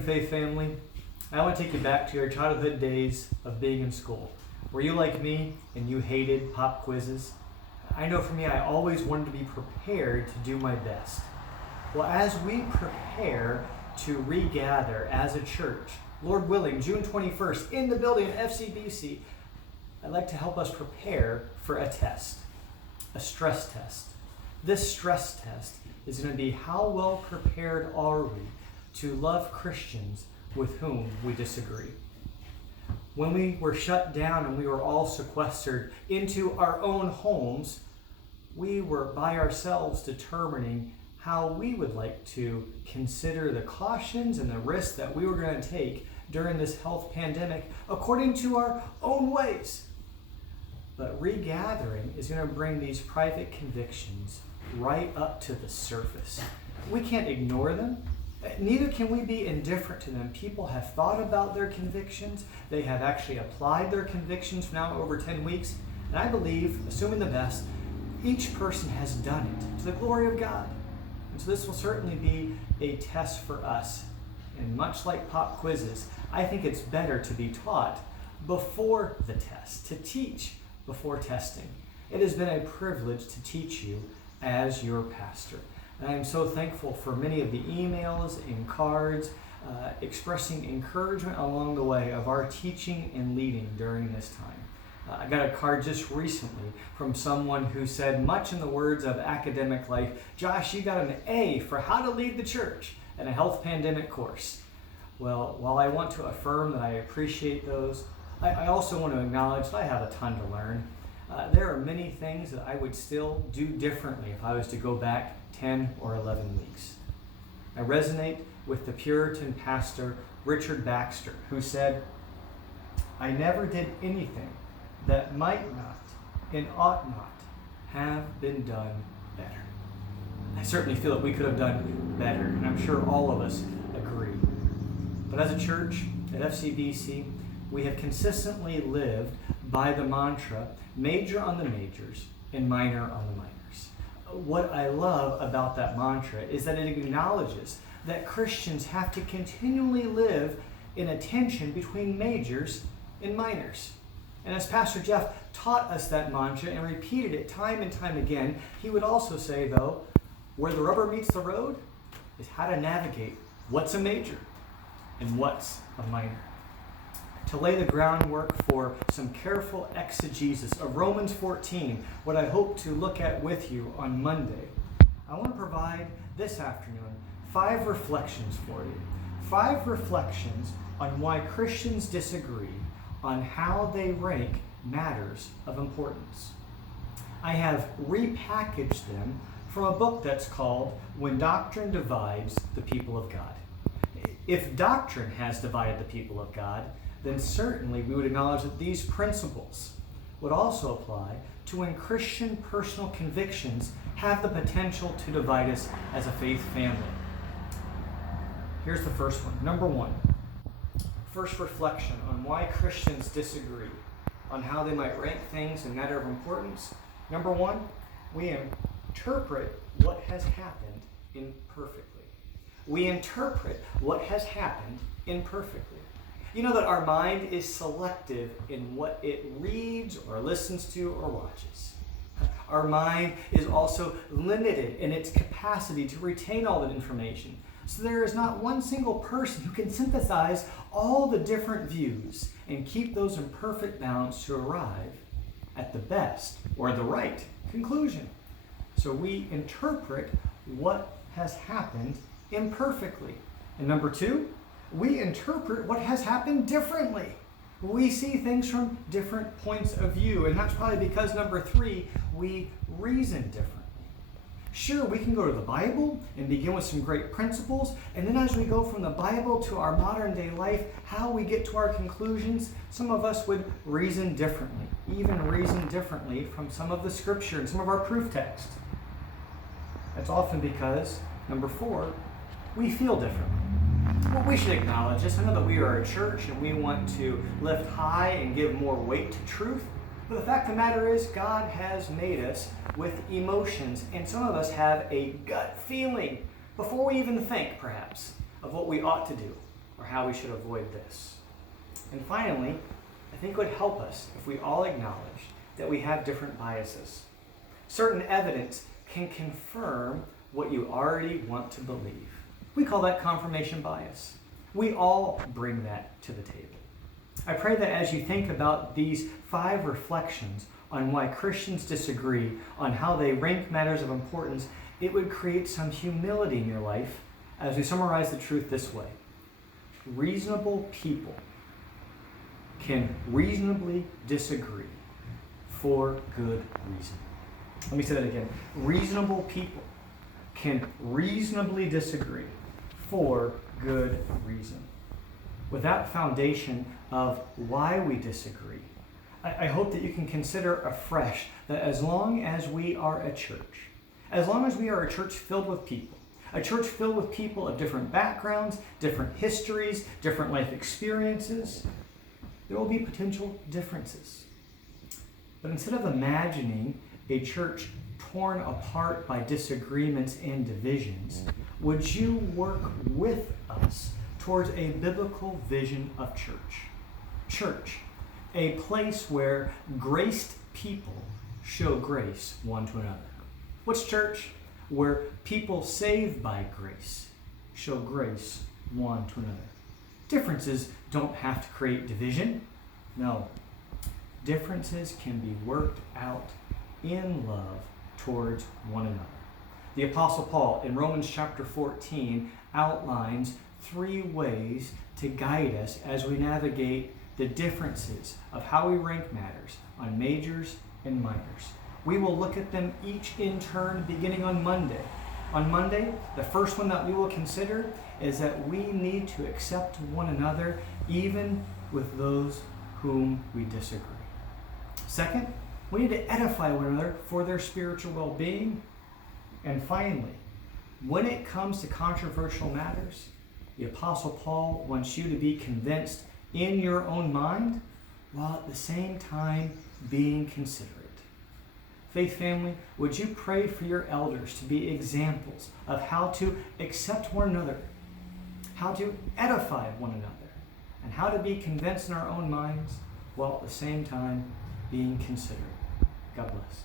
Faith family, I want to take you back to your childhood days of being in school. Were you like me and you hated pop quizzes? I know for me, I always wanted to be prepared to do my best. Well, as we prepare to regather as a church, Lord willing, June 21st in the building at FCBC, I'd like to help us prepare for a test, a stress test. This stress test is going to be how well prepared are we to love Christians with whom we disagree. When we were shut down and we were all sequestered into our own homes, we were by ourselves determining how we would like to consider the cautions and the risks that we were going to take during this health pandemic according to our own ways. But regathering is going to bring these private convictions right up to the surface. We can't ignore them. Neither can we be indifferent to them. People have thought about their convictions. They have actually applied their convictions for now over 10 weeks. And I believe, assuming the best, each person has done it to the glory of God. And so this will certainly be a test for us. And much like pop quizzes, I think it's better to be taught before the test, to teach before testing. It has been a privilege to teach you as your pastor. And I am so thankful for many of the emails and cards expressing encouragement along the way of our teaching and leading during this time. I got a card just recently from someone who said, much in the words of academic life, Josh, you got an A for how to lead the church in a health pandemic course. Well, while I want to affirm that I appreciate those, I also want to acknowledge that I have a ton to learn. There are many things that I would still do differently if I was to go back 10 or 11 weeks. I resonate with the Puritan pastor Richard Baxter, who said, I never did anything that might not and ought not have been done better. I certainly feel that we could have done better, and I'm sure all of us agree. But as a church at FCBC, we have consistently lived by the mantra, major on the majors and minor on the minors. What I love about that mantra is that it acknowledges that Christians have to continually live in a tension between majors and minors. And as Pastor Jeff taught us that mantra and repeated it time and time again, he would also say, though, where the rubber meets the road is how to navigate what's a major and what's a minor. To lay the groundwork for some careful exegesis of Romans 14, what I hope to look at with you on Monday, I want to provide this afternoon 5 reflections for you. 5 reflections on why Christians disagree on how they rank matters of importance. I have repackaged them from a book that's called When Doctrine Divides the People of God. If doctrine has divided the people of God, then certainly we would acknowledge that these principles would also apply to when Christian personal convictions have the potential to divide us as a faith family. Here's the first one. Number 1, first reflection on why Christians disagree on how they might rank things in matter of importance. Number 1, we interpret what has happened imperfectly. We interpret what has happened imperfectly. You know that our mind is selective in what it reads or listens to or watches. Our mind is also limited in its capacity to retain all that information. So there is not one single person who can synthesize all the different views and keep those in perfect balance to arrive at the best or the right conclusion. So we interpret what has happened imperfectly. And number 2, we interpret what has happened differently. We see things from different points of view, and that's probably because, number 3, we reason differently. Sure, we can go to the Bible and begin with some great principles, and then as we go from the Bible to our modern day life, how we get to our conclusions, some of us would reason differently, even reason differently from some of the scripture and some of our proof text. That's often because, number 4, we feel differently. Well, we should acknowledge this. I know that we are a church and we want to lift high and give more weight to truth. But the fact of the matter is, God has made us with emotions, and some of us have a gut feeling before we even think, perhaps, of what we ought to do. or how we should avoid this. And finally, I think it would help us if we all acknowledge that we have different biases. Certain evidence can confirm what you already want to believe. We call that confirmation bias. We all bring that to the table. I pray that as you think about these 5 reflections on why Christians disagree on how they rank matters of importance, it would create some humility in your life as we summarize the truth this way. Reasonable people can reasonably disagree for good reason. Let me say that again. Reasonable people can reasonably disagree for good reason. With that foundation of why we disagree, I hope that you can consider afresh that as long as we are a church, as long as we are a church filled with people of different backgrounds, different histories, different life experiences, there will be potential differences. But instead of imagining a church torn apart by disagreements and divisions, would you work with us towards a biblical vision of church? Church, a place where graced people show grace one to another. What's church? Where people saved by grace show grace one to another. Differences don't have to create division. No. Differences can be worked out in love towards one another. The Apostle Paul in Romans chapter 14 outlines 3 ways to guide us as we navigate the differences of how we rank matters on majors and minors. We will look at them each in turn beginning on Monday. On Monday, the first one that we will consider is that we need to accept one another even with those whom we disagree. Second, we need to edify one another for their spiritual well-being. And finally, when it comes to controversial matters, the Apostle Paul wants you to be convinced in your own mind while at the same time being considerate. Faith family, would you pray for your elders to be examples of how to accept one another, how to edify one another, and how to be convinced in our own minds while at the same time being considerate. God bless.